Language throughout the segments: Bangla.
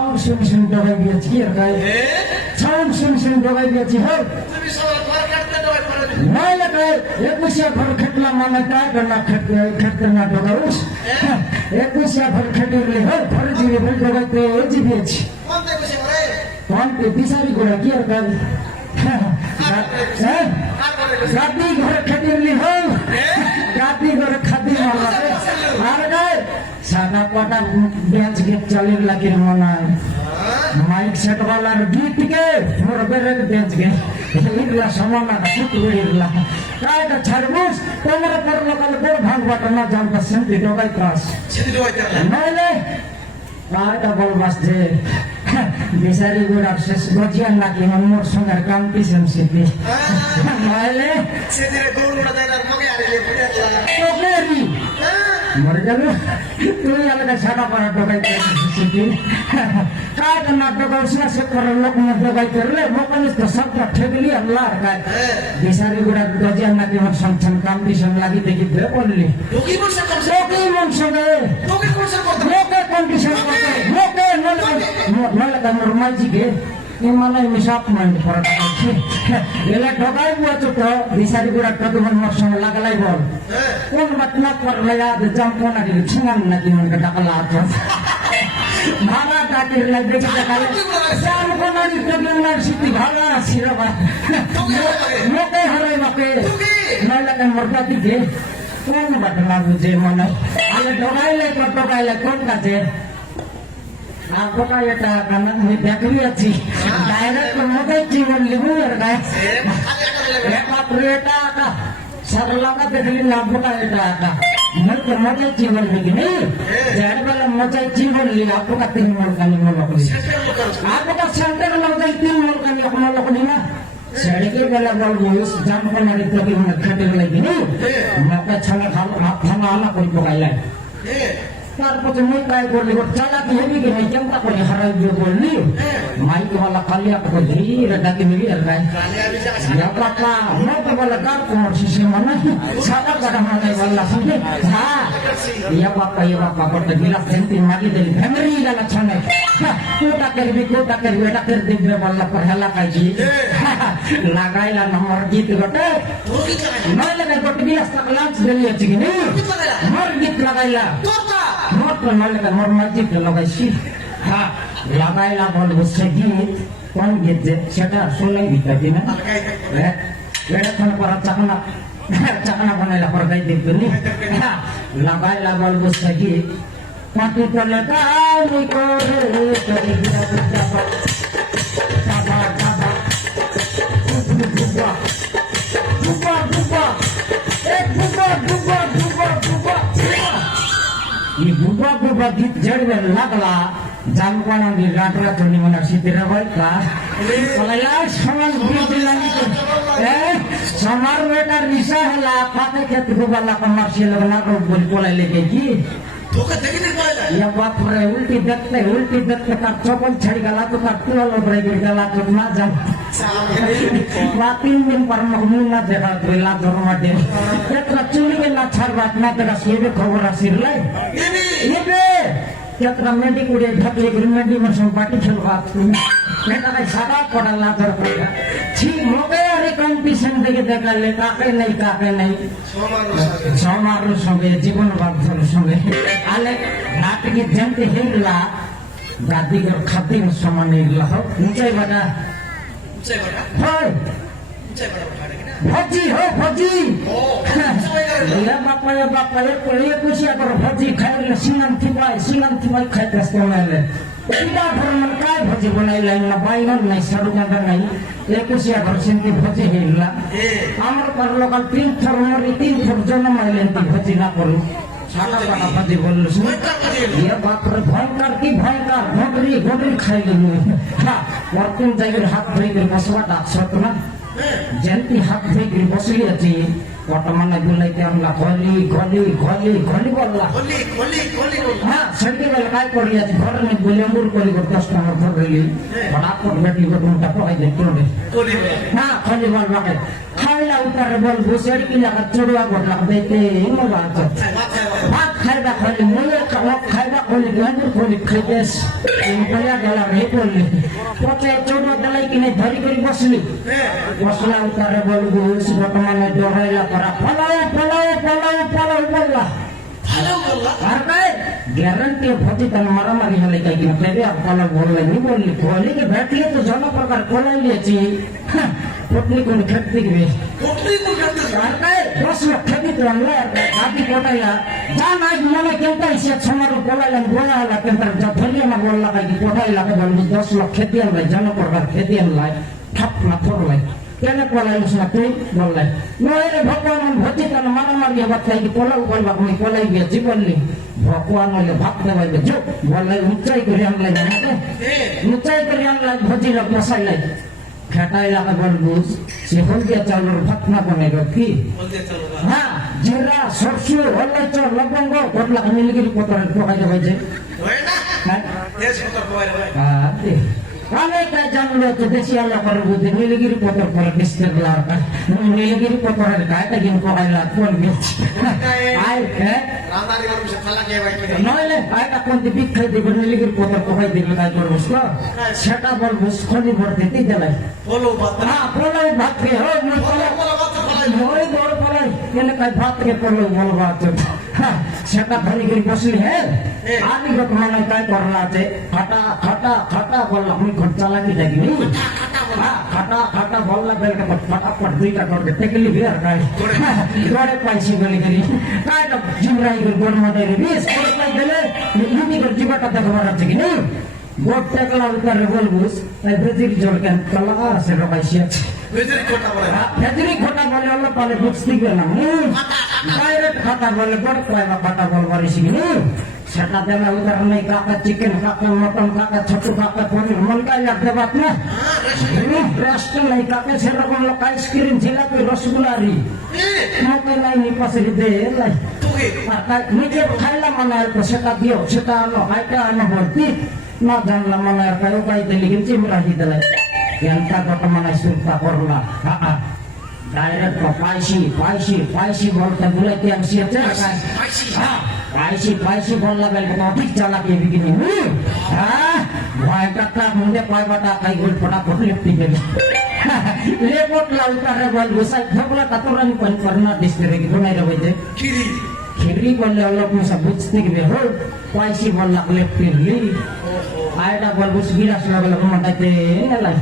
সাউন্ড শুনে ডবাই দিয়েছি আর গায়ে সাউন্ড শুনে ডবাই দিয়েছি হ্যাঁ নইলে গায়ে 21 ঘর খেটলাম মানে তাই না খেটতে না ডগাউস 21 ঘর খেটিরলি হয় ঘরে দিয়ে বল ডগাইতে জিবিয়েছি কোনতে বিসারি গোড়া কি আর গায়ে গাদি ঘরে খেটিরলি হয় গাদি ঘরে খাদি মারলাতে আর গায়ে সাদা পাটা বেঞ্চ গেট চালিয়ে লাগিয়ে মনে হয় মাইক সেট वालार गीत के मोर बेरे बेंच के इगला समाना छुट गइला कायटा छरबुस तोमरा पर लोकल गोर भाग बटना जानता सेंटी डोगाई क्लास सेंटी डोगाई नले कायटा बोल बस जे बिसारी गोरा शेष गजिया लागी मोर संगे कॉम्पिटिशन सिटी नले सेदिरे गोरुडा दाइरार मगे आरे टोकेरी मर गलो তুই আলাদা সাদা পাড়া ডোগাইতে সিটি কায়টা না ডোগাউসনা সে করে লোক না ডোগাই করলে মোকানিস তো সবটা ঠেকলি আল্লাহ গায় বিসারি গুড়া গজিয়া নাকি আমার সংসার কম্পিটিশন লাগি দেখি দে বললি লোকি বলছে লোকে কন্ডিশন করতে লোকে নলে কামর মাইজি কে মানে মিশাপ মাইন্ড করা আছে এলা ডোগাই বুয়া তো বিসারি গুড়া তো মন মোর সঙ্গে লাগালাই বল কোন বাত না করলে याद जम को ना दिल छुंगन ना दिल का डकला आता भाला टाके लगे डकला जाम को ना दिल ना सिटी भाला सिरबा मोके हरे मके ना लगे मरता दिखे कोन बात ना बुझे मन आले डोगाइले कोन काजे आपको का ये ता कना मैं देखली अच्छी डायरेक्ट मोके जीवन लिहू यार गाय एक प्रेटा का सरला का देखली लाभ का एटा का मत मजा जीवन begini jadi kalau मजा जीवन li आपको का 3 मोल का मोल को आपको का सेंटर में मजा 3 मोल का मोल को ना सड़के वाला बोल यूज जाम को नहीं तो कि मन खटे लगी नहीं मका छला खाना आना कोई पकाइला তারপরে মই ট্রাই করলি চালাকি হেবি কি নাই কেমতা করে হারাই দিয়ে বললি মাইক वाला কালিয়া को धीरे डाके मिली আর গায় या पापा मत वाला गार को शिशे मना सादा काटा माने वाला सुने हां या पापा करते गिलास सेंटी मागी देली फैमिली वाला छने कोटा करबी एटा कर देबे वाला पर हला काजी लागाइला नंबर गीत गटे नय लगे गटे गिलास तक लांच देली अछि कि नहीं मोर गीत लगाइला मोर पर नय लगे मोर मर्जी के लगाइছি हां লাগাইলা বল বসে গীত কোন গীত যে সেটা শুনলেই দিতে না এটা কোন পর চাকনা বানাইলা পর গাই দিতে নি লাগাইলা বল বসে গীত পাটি তলে তাই করে করি গিয়া বাবা বাবা বুবা বুবা বুবা এক বুবা বুবা বুবা বুবা ये बुबा बुबा गीत जड़वे लगला जामकोना दी राटरा तोनी मना सितेरा भाई का कलाया समान गीत लागी समार बेटा निशा हला पाते खेत बुबाला कमर्शियल लगना को बोल बोला लेके की धोखा देखने बोला या बाप रे उल्टी देखते का चपल छड़ी गला तो का टोल ब्रेक गला तो ना जा वातिन दिन पर मुना देखा बेला धर्म दे एकरा चुली के ना छाड़ बात ना तेरा सेबे खबर आसिरले ये एकरा मेडी कुडे ढकले ग्रीमेडी मसन पार्टी खेल बात बेटा का सादा पड़ला धर पड़ा ठीक मोके अरे कॉम्पिटिशन देखा ले काके नहीं समारोह संगे जीवन बाधर संगे आले नाटकी जनते हेला दादी के खाती में समान हेला हो ऊंचाई बड़ा हाय भजी हो भजी या बापा ये कोई कुछ या कर भजी खाए ले सिंगम थिपाई खाए दस में सीधा भरमन काय भजी बनाई लाई ना बाइनर नहीं सरू का नहीं एक कुछ या घर सिंती भजी हेला हमर पर लोकल 3 थर मोरी 3 थर जन्म आइलेंती भजी ना करू सादा का भजी बोललो ये बात रे भयंकर घोटरी खाई लेलु हां वर्किंग जाइर हाथ धोई के बसवा डाकसत ना जंती हाथ धोई के बसली अछि वर्तमान बुलाइते हमला गली बोलला हां सड़के वाला काय करी अछि घर में बुलेंबुर करी को कस्टमर धर गेली फटाफट बेटी को उल्टा पकाई दे कोले हां खली बोलवा के खाइला उतार बोल घुसेड़ी की लगा चुड़वा गोटला देते मोला बात খাইবা খালি মনে খাইবা খালি গাঁজর খালি খাইতেস বলিয়া গেলাম এই করলি পথে চৌদ দেলাই কিনে ধরি করে বসলি বসলা উতারে বলবো বর্তমানে ডরাইলা করা ফলাও ফলাও ফলাও ফলাও বললা আর ভাই গ্যারান্টি ভোজি তার মারামারি হলে কাই কিনা দেবে আপনারা বললেন নি বললি কোহলি কে बैठिए तो জন প্রকার কোলাই লিয়েছি পত্নী কোন খেত দিবে আর ভাই 10 লাখ খেতে তো আনলে গাদি কোটাইলা যা নাই মনে কেনটা এসে সমারো কোলাইলাম গোয়া হলা কেনটা ধরি আমার বললা কাই কোটাইলা কে বলবি 10 লাখ খেতে আনলাই জন প্রকার খেতে আনলাই ঠাপ না পড়লাই কেন কোলাইছ না তুই বললাই নইলে ভগবান ভোজি তার মারামারি হবার তাই কোলাও বলবা আমি কোলাই গিয়ে জীবনলি ভগবান হলে ভাবতে পারবে যো বললাই উচ্চাই করে আনলাই জানাতে উচ্চাই করে আনলাই ভোজি লোক মশাইলাই খেটাই লাগা বলবো সে হলদিয়া চাউলের ভাত না বানাইব কি হ্যাঁ জিরা সরষে হলদ লবঙ্গ গটলা মিলিগিরি পতর ঢোকাই দেবে যে অনেক জানলো তো দেশি আল্লাহ করে বুঝে নীলগিরি পতর করে কিস্তে দিলার নীলগিরি পতরের গায়টা কিন্তু পকাইলা কোন গেছে আই নইলে আয়টা কোনটি বিক্ষাই দিবে নীলগিরি পতর পকাই দিবে কাজ করবো সেটা বলবো খনি ভর দিতে দেলাই হ্যাঁ পোলাই ভাত খেয়ে হয় মই বড় পোলাই এনে কাজ ভাত খেয়ে পোলাই বলবো সেটা ধরি করে বসলি হ্যাঁ আমি বর্তমানে তাই করলা আছে খাটা খাটা খাটা বললাম আমি ঘর চালাকি দেখিনি খাটা খাটা বললা বেলকে ফটাফট দুইটা করবে টেকলি বিয়ার গাই গড়ে পাইছি বলি করি কাইটা জিমরাই করে গোর মধ্যে বিশ করে পাই দিলে ইউনি করে জীবনটা দেখবার আছে কি নেই গোট টেকলা উতারে বলবুস তাই বেজির জল কেন কলা আছে রবাইছি আছে বেজিরি খোটা বলে আল্লাহ পালে বুঝতে গেলাম ডাইরেক্ট খাতা বলে গোট পাইবা খাতা বলবার শিখিনি সেটা দেলা উতার নেই কাকা চিকেন কাকা মটন কাকা ছোটু কাকা পনির মনকাই লাগতে পারত না রেস্ট নাই কাকে সেরকম লোক আইসক্রিম জিলাপি রসগোল্লারি মতে নাই নিপাশে দে লাই নিজে খাইলাম মানে সেটা দিও সেটা আনো হাইটা আনো ভর্তি না জানলাম মানে আর কায়ো পাইতে লিখে চিমরা দিতে লাই এনটা কত মানে সুরতা করলা ডাইরেক্ট পাইছি পাইছি পাইছি বলতে বুলাইতে আসিয়েছে পাইছি পাইছি বললা বেলকে অধিক চালাকি বিকিনি হ্যাঁ ভয় টাকা মুন্ডে পাইবাটা খাই গোল ফটাফট লিপটি গেল লেপট লাউটারে বল গোসাই ঠকলা কাতরানি পন করনা দিতে রে গোনাই রে বইতে খিরি বললে লোক মুসা বুঝতে গবে হল পাইছি বললা লিপটি লি আইডা বল বুঝ গিরাস লাগলে মন্ডাতে এলাই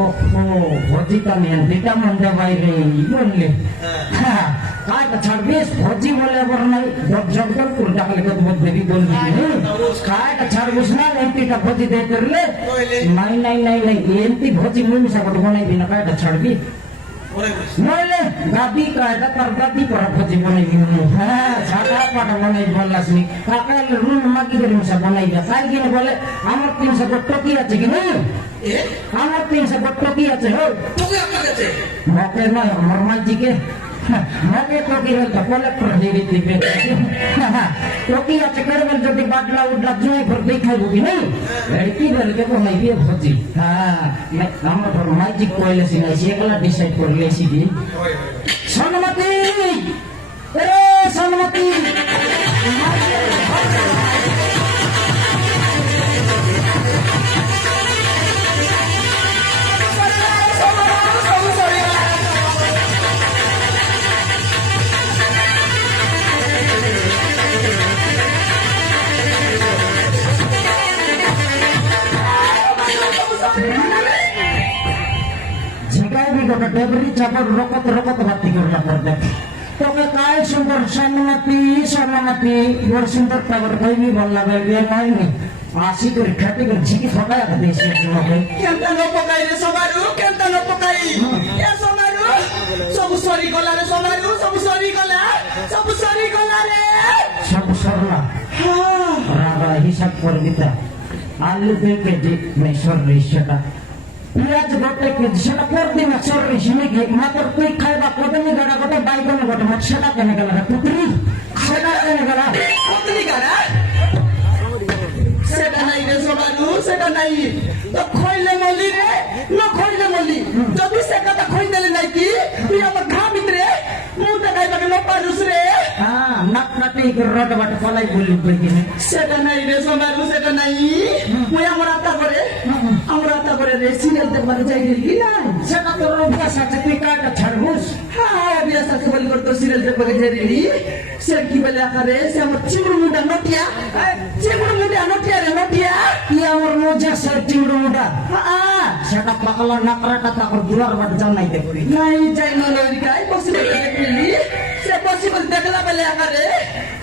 ওহো ভোজি কা মেন দিটা মন্ডা বাইরে বললে হ্যাঁ কাটা ছাড়বিস ভোজি বলে বর নাই জগজগ উল্টা খালি কত দেবী বলবি কাটা ছাড়বিস না এমপিটা ভোজি দে করলে নাই নাই নাই নাই এমপি ভোজি মুমিসা কত বনাইবি না কাটা ছাড়বি নইলে গাদি কাটা তার গাদি পর ভোজি বনাইবি হ্যাঁ ছাড়া পাটা বনাই বললাসনি কাকাল রুম মাগি করে মুসা বনাইবা তাই কিনে বলে আমার 300 টকি আছে কি না আমার 300 টকি আছে হো টকি আপনার কাছে মকে নয় আমার মাইজিকে মকে টকি রে তো কলেক্টর হেরি দিবে টকি আছে করবে যদি বাদলা উডলা জয় ভর দেখাইবো কি না এই কি বলকে তো নাই বিয়ে ভোজি হ্যাঁ আমার তো মাইজিক কইলেছি না সেগুলা ডিসাইড করলেছি কি সনমতি এ সনমতি গোটা ডেবরি চাপড় রকত রকত ভাতি করলা পর দেখ তোকে কাই সুন্দর সন্ন্যাতি বড় সুন্দর টাবার কইবি বললা বেবি নাইনি আসি করে খেতে করে ঝিকি ফটায় দিয়েছি তোমাকে কেনটা ন পকাই রে সবারু কেনটা ন পকাই এ সবারু সব সরি গলা রে সবারু সব সরি গলা রে সব সরলা হ্যাঁ রাগা হিসাব করবি তা আলু 2 কেজি মেশর রেশটা পিঁয়াজ গোটে কেজি সেটা প্রতি মাসের রেশমে গিয়ে মাত্র তুই খাইবা কদমি গাড়া গোটে বাইগনে গোটে মাছ সেটা কেনে গেল পুত্রি সেটা কেনে গেল পুত্রি গাড়া সেটা নাই রে সবারু সেটা নাই তো খইলে মলি রে না খইলে মলি যদি সে কথা খই দেলে নাই কি তুই আমার ঘা ভিতরে মুটা গাইবাকে ন পারুস রে হ্যাঁ না কাটি রড বাট পলাই বলি বইকিনে সেটা নাই রে সমারু সেটা নাই মুই আমার আতা করে রে সিরিয়াল দেখবার যাই রে নাই সেটা তোর অভ্যাস আছে তুই কাটা ছাড়বুস হ্যাঁ অভ্যাস আছে বলি করতো সিরিয়াল দেখবার যাই রে সে কি বলে আকারে সে আমার চিমড়ু মুন্ডা নটিয়া রে নটিয়া কি আমার মজা সে চিংড়ু মোটা হ্যাঁ সেটা পাকলা নাকরাটা তাকর দুয়ার বাট যাও নাই দেখবি নাই যাই নলরি কাই বসে দেখলি সে বসে বলে দেখলা বলে আকারে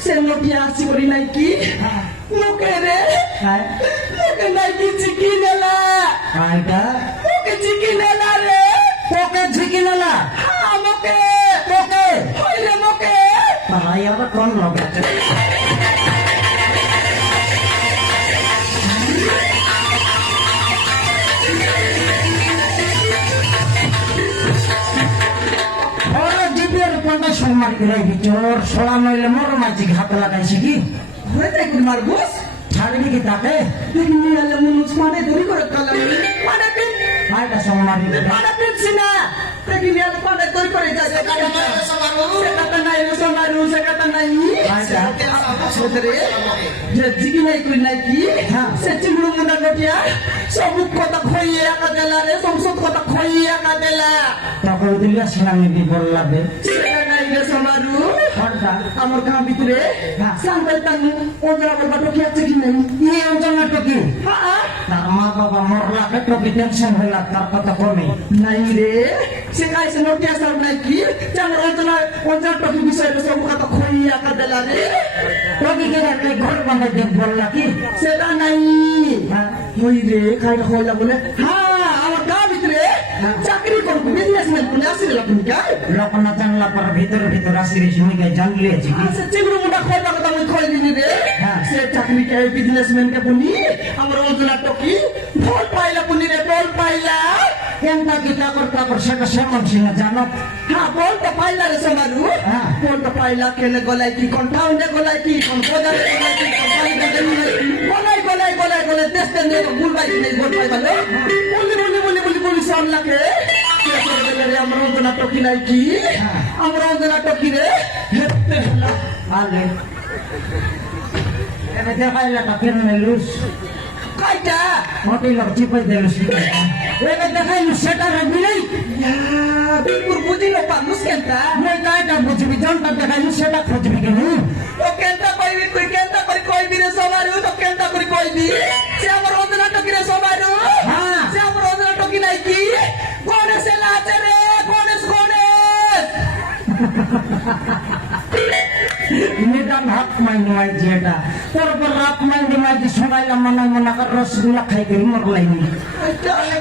সে নটিয়া আসি বলি নাই কি লোকে রে লোকে নাই কি চিকি নেলা আইটা লোকে চিকি নেলা রে তোকে ঝিকিনালা হ্যাঁ মোকে তোকে হইলে মোকে তাই আবার কোন লগাচ্ছে সম্মান করে চোর সোলা নইলে মর মাঝি হাত লাগাইছি কি হয়ে যাই কোন মারবুস ছাড়বি কি তাকে দেখি নিয়ালে মুনুস মানে ধরি করে কালাম মানে পিন আইটা সম্মান মানে পিনছি না দেখি নিয়ালে মানে ধরি করে যাচ্ছে কালাম সেটা নাই রে সমারু সেটা নাই আইটা ছোটরে যে জিগি নাই কই নাই কি হ্যাঁ। সে চিংড়ু মুন্ডা নটিয়া সব কথা খইয়ে একা দেলা রে সব কথা খইয়ে একা দেলা তখন দিলে সিনামি বিপর লাগবে সেটা নাই রে সমারু হরটা আমার গাঁ ভিতরে হ্যাঁ। সান্তাল তান ওজরা বলবা টকি আছে কি নাই এই অঞ্চলের টকি হ্যাঁ তার মা বাবা মরলা টকি টেনশন হইলা তার কথা কমে নাই রে সে কাইছে নোটিয়া সব নাই কি যে আমার ওজনা টকি বিষয়ে সব কথা খইয়ে একা দেলা রে টকি কে রাখলে ঘর বাঁধা দেখ বললা কি সেটা নাই হ্যাঁ। হই রে খাই হইলা বলে হ্যাঁ আমার গাঁ ভিতরে চাকরি করবো বিজনেসম্যান কোনে আসি রে তুমি কা লোক না জানলা পর ভিতর ভিতর আসি রে সময় জানলে আছে কি সে চিংড়ু মুন্ডা খইলা কথা আমি খই দিনি রে হ্যাঁ। সে চাকরি কে বিজনেসম্যান কে বলি আমার ওজনা টকি ঢোল পাইলা বলি রে ঢোল পাইলা কেনটা কি তাকর সেটা সেমন সিংহ জানো হ্যাঁ বল তো পাইলা রে সমারু হ্যাঁ। বল তো পাইলা কেনে গলাই কি কোন টাউনে গলাই কি কোন বাজারে গলাই কি কোন বাড়িতে গলাই দেশতে নে বুলবাই কি বল পাইবা লো বলি সন লাগে রে আমার ওজনা টকি নাই কি আমার ওজনা টকি রে আলে এনে দেখাইলা কেন লুস কাইটা মোটি লোক চিপাই দিলুস এনে দেখাইলু সেটা রাখবি নাই বিপুর বুঝিলো পানুস কেনটা মই কাইটা বুঝবি জনটা দেখাইলু সেটা খুঁজবি কেন তো কেনটা কইবি তুই কেনটা করে কইবি রে সবারু তো কেনটা করে কইবি সে আমার ওজনা টকি রে সবারু হ্যাঁ। সে আমার ওজনা টকি নাই কি কোনে সে লাচে রে কোনে নিদান হাত মাইন্ড মাইজি এটা তারপর রাত মাইন্ড মাইজি শোনাইলাম মনে কর রসগুলা খাই করি মরলাইনি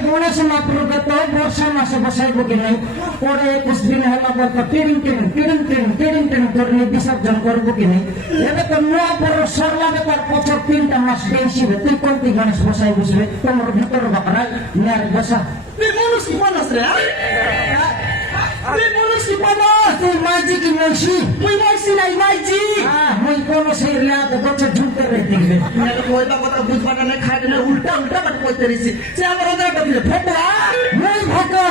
গণেশ মাতৃকে তো বর্ষা মাসে বসাইব কি নাই পরে 21 দিন হলা পর তো টিরিং করে বিসর্জন করবো কি নাই এবে তো নোয়া পর সরলা ব্যাপার বছর 3টা মাস বেশিবে তুই কোনটি গণেশ বসাই বসবে তোমার ভিতর বাকরাই নিয়ার বসা তুই মানুষ কি মানুষ রে তুই মানুষ কি মানুষ তুই মাইজি কি মইছি তুই মাইছি নাই মাইজি মুই কোন সেই রাত বছর ঝুঁকতে রয়ে দেখবে কইবা কথা বুঝবা না খাই না উল্টা বাট কইতে রিছি সে আমার ওজনা টকি রে ফটোয়া মুই ভকা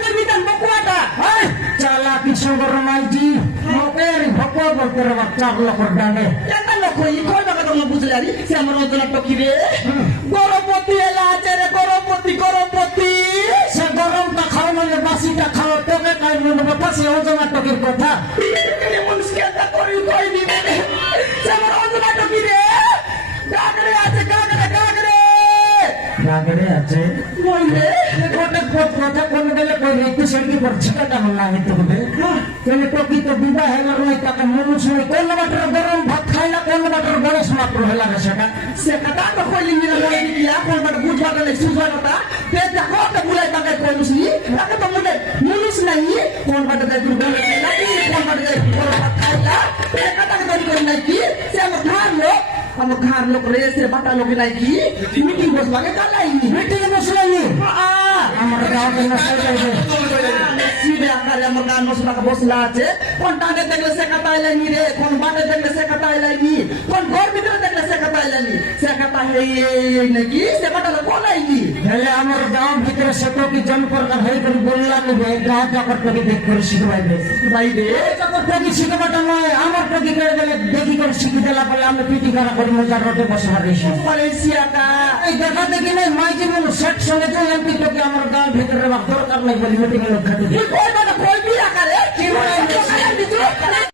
তুই বিধান বকুয়াটা চালাকি সঙ্গর মাইজি মোটের ভকা বলতে রে চার লক্ষ ডানে কেনটা লোক কইবা কথা না বুঝলে আরি সে আমার ওজনা টকি রে গরমপতি এলা আছে রে গরমপতি সে গরমটা খাও নইলে বাসিটা খাও তোকে কাই মনে পাশে ওজনা টকির কথা মানুষ কেনটা কই দিবে সে আমার ওজনা টকি রে গাগরে আছে রাগড়ে আছে কইলে গোটে কথা কোন গেলে কই একটু সেটি বর্ষিকা তেমন না হইতে হবে কেন টকি তো বিবাহ হেলার নয় তাকে মানুষ নয় কোন বাটার গরম ভাত খাই না কোন বাটার গণেশ মাত্র হেলার সেটা সে কথা তো কইলি নিরা লই দিয়া কোন বাট বুঝবা না সুজবা কথা তে দেখো তো বুলাই বাগাই কইলুস নি তাকে তো মনে মানুষ নাই কোন বাট দে দুর্গা লাগি কোন বাট দে গরম ভাত খাইলা তে কথা তো কই নাই কি সে আমার ঘর লোক রে সে বাটা লোক নাই কি মিটিং বসবা কে কালাই মিটিং বসলানি আমার গাঁও না সাইলে সিধে আকারে আমার গান মশলা বসলা আছে কোন টানে দেখলে সে কাটাইলানি রে কোন বাটে দেখলে সে কাটাইলানি কোন ঘর ভিতরে দেখলে সে কাটাইলানি সে কাটা এই নাকি সে কটা কোন আইলি হেলে আমার গাঁও ভিতরে সে তো কি জন প্রকার হয়ে করে বললাম গাঁও চাকর তোকে দেখ করে শিখবাইবে বাইরে চাকর তোকে শিখবাটা নয় আমার তোকে করে গেলে দেখি করে শিখে দিলা বলে আমি পিটি করা করি মজার রোডে বসে হারিয়েছি মালয়েশিয়াটা এই দেখা দেখি নাই মাইকে বল সেট সঙ্গে যে এমপি তোকে আমার গাঁও ভিতরে রাখ দরকার নাই বলি মিটিং এর খাতে তুই কই কথা কইবি আকারে কি বলে